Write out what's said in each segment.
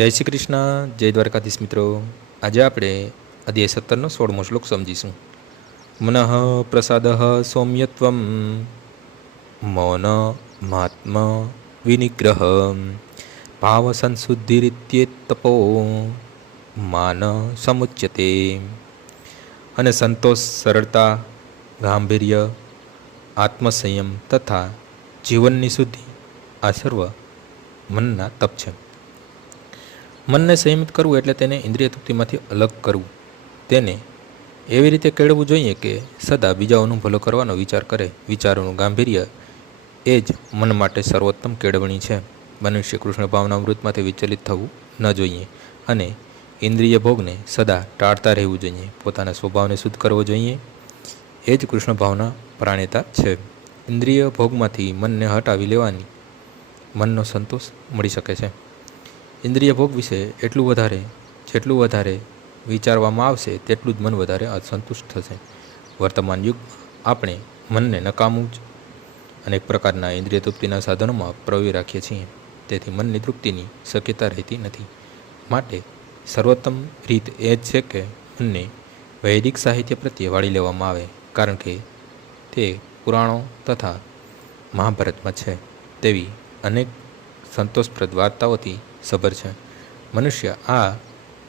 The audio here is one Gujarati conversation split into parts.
જય શ્રી કૃષ્ણ, જય દ્વારકાધીશ મિત્રો. આજે આપણે અધ્યાય 17નો 16મો શ્લોક સમજીશું. મનઃ પ્રસાદ સૌમ્યત્વમ મૌન મહાત્મ વિનિગ્રહ ભાવ સંશુદ્ધિરિત્યેતપો માન સમુચ્યતે. અને સંતોષ, સરળતા, ગાંભીર્ય, આત્મસંયમ તથા જીવનની શુદ્ધિ આ સર્વ મનના તપ છે. મનને સંયમિત કરવું એટલે તેને ઇન્દ્રિય તૃપ્તિમાંથી અલગ કરવું. તેને એવી રીતે કેળવવું જોઈએ કે સદા બીજાઓનું ભલો કરવાનો વિચાર કરે. વિચારોનું ગાંભીર્ય એ જ મન માટે સર્વોત્તમ કેળવણી છે. મનુષ્ય કૃષ્ણ ભાવનામૃતમાંથી વિચલિત થવું ન જોઈએ અને ઇન્દ્રિય ભોગને સદા ટાળતા રહેવું જોઈએ. પોતાના સ્વભાવને શુદ્ધ કરવો જોઈએ. એ જ કૃષ્ણ ભાવના પ્રાણ્યતા છે. ઇન્દ્રિય ભોગમાંથી મનને હટાવી લેવાની મનનો સંતોષ મળી શકે છે. ઇન્દ્રિય ભોગ વિશે જેટલું વધારે વિચારવામાં આવશે તેટલું જ મન વધારે અસંતુષ્ટ થશે. વર્તમાન યુગ આપણે મનને નકામું જ અનેક પ્રકારના ઇન્દ્રિય તૃપ્તિના સાધનોમાં પ્રવી રાખીએ છીએ. તેથી મનની તૃપ્તિની શક્યતા રહેતી નથી. માટે સર્વોત્તમ રીત એ જ છે કે મનને વૈદિક સાહિત્ય પ્રત્યે વાળી લેવામાં આવે, કારણ કે તે પુરાણો તથા મહાભારતમાં છે તેવી અનેક સંતોષપ્રદ વાર્તાઓથી સભર છે. મનુષ્ય આ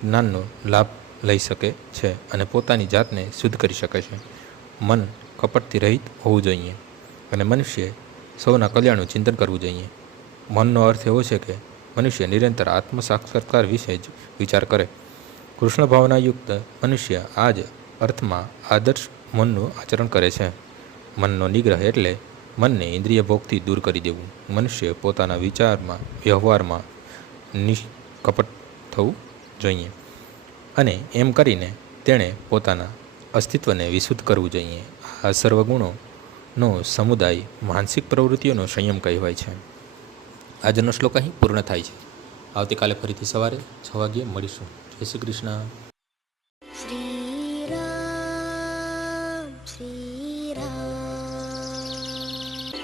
જ્ઞાનનો લાભ લઈ શકે છે અને પોતાની જાતને શુદ્ધ કરી શકે છે. મન કપટથી રહિત હોવું જોઈએ અને મનુષ્ય સૌના કલ્યાણનું ચિંતન કરવું જોઈએ. મનનો અર્થ એવો છે કે મનુષ્ય નિરંતર આત્મ સાક્ષાત્કાર વિશે જ વિચાર કરે. કૃષ્ણ ભાવનાયુક્ત મનુષ્ય આ જ અર્થમાં આદર્શ મનનું આચરણ કરે છે. મનનો નિગ્રહ એટલે મનને ઇન્દ્રિય ભોગથી દૂર કરી દેવું. મનુષ્ય પોતાના વિચારમાં, વ્યવહારમાં નિષ્કપટ થવું જોઈએ અને એમ કરીને તેણે પોતાના અસ્તિત્વને વિશુદ્ધ કરવું જોઈએ. આ સર્વગુણોનો સમુદાય માનસિક પ્રવૃત્તિઓનો સંયમ કહેવાય છે. આજનો શ્લોક અહીં પૂર્ણ થાય છે. આવતીકાલે ફરીથી સવારે 6 વાગ્યે મળીશું. જય શ્રી કૃષ્ણ.